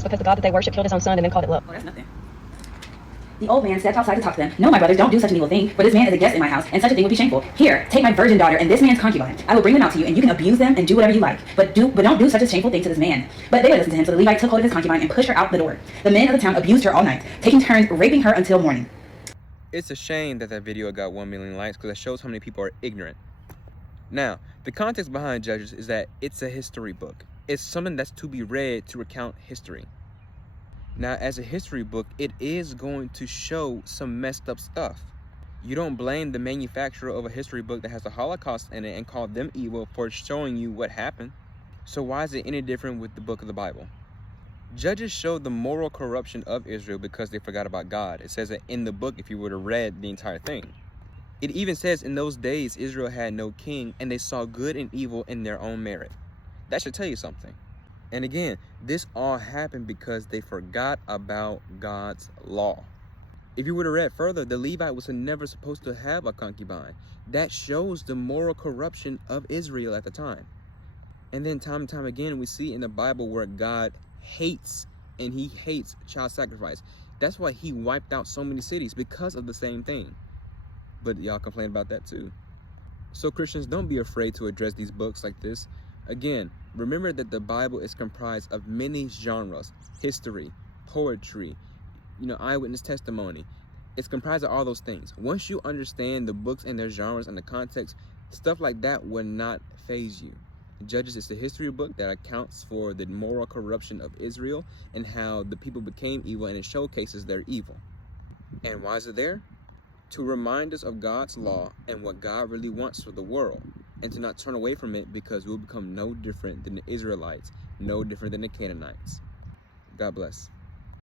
because the God that they worship killed his own son and then called it love. Oh, that's nothing. The old man stepped outside to talk to them. No, my brothers, don't do such an evil thing, for this man is a guest in my house, and such a thing would be shameful. Here, take my virgin daughter and this man's concubine. I will bring them out to you, and you can abuse them and do whatever you like. But don't do such a shameful thing to this man. But they would listen to him, so the Levite took hold of his concubine and pushed her out the door. The men of the town abused her all night, taking turns raping her until morning. It's a shame that video got 1 million likes because it shows how many people are ignorant. Now, the context behind Judges is that it's a history book. It's something that's to be read to recount history. Now, as a history book, it is going to show some messed up stuff. You don't blame the manufacturer of a history book that has the Holocaust in it and call them evil for showing you what happened. So why is it any different with the book of the Bible? Judges showed the moral corruption of Israel because they forgot about God. It says it in the book if you were to read the entire thing. It even says in those days Israel had no king and they saw good and evil in their own merit. That should tell you something. And again, this all happened because they forgot about God's law. If you were to read further, the Levite was never supposed to have a concubine. That shows the moral corruption of Israel at the time. And then time and time again, we see in the Bible where God hates, and he hates child sacrifice. That's why he wiped out so many cities, because of the same thing. But y'all complain about that too. So Christians, don't be afraid to address these books like this. Again, remember that the Bible is comprised of many genres: history, poetry, eyewitness testimony. It's comprised of all those things. Once you understand the books and their genres and the context, stuff like that will not faze you. Judges is a history book that accounts for the moral corruption of Israel and how the people became evil, and it showcases their evil. And why is it there? To remind us of God's law and what God really wants for the world, and to not turn away from it, because we'll become no different than the Israelites, no different than the Canaanites. God bless.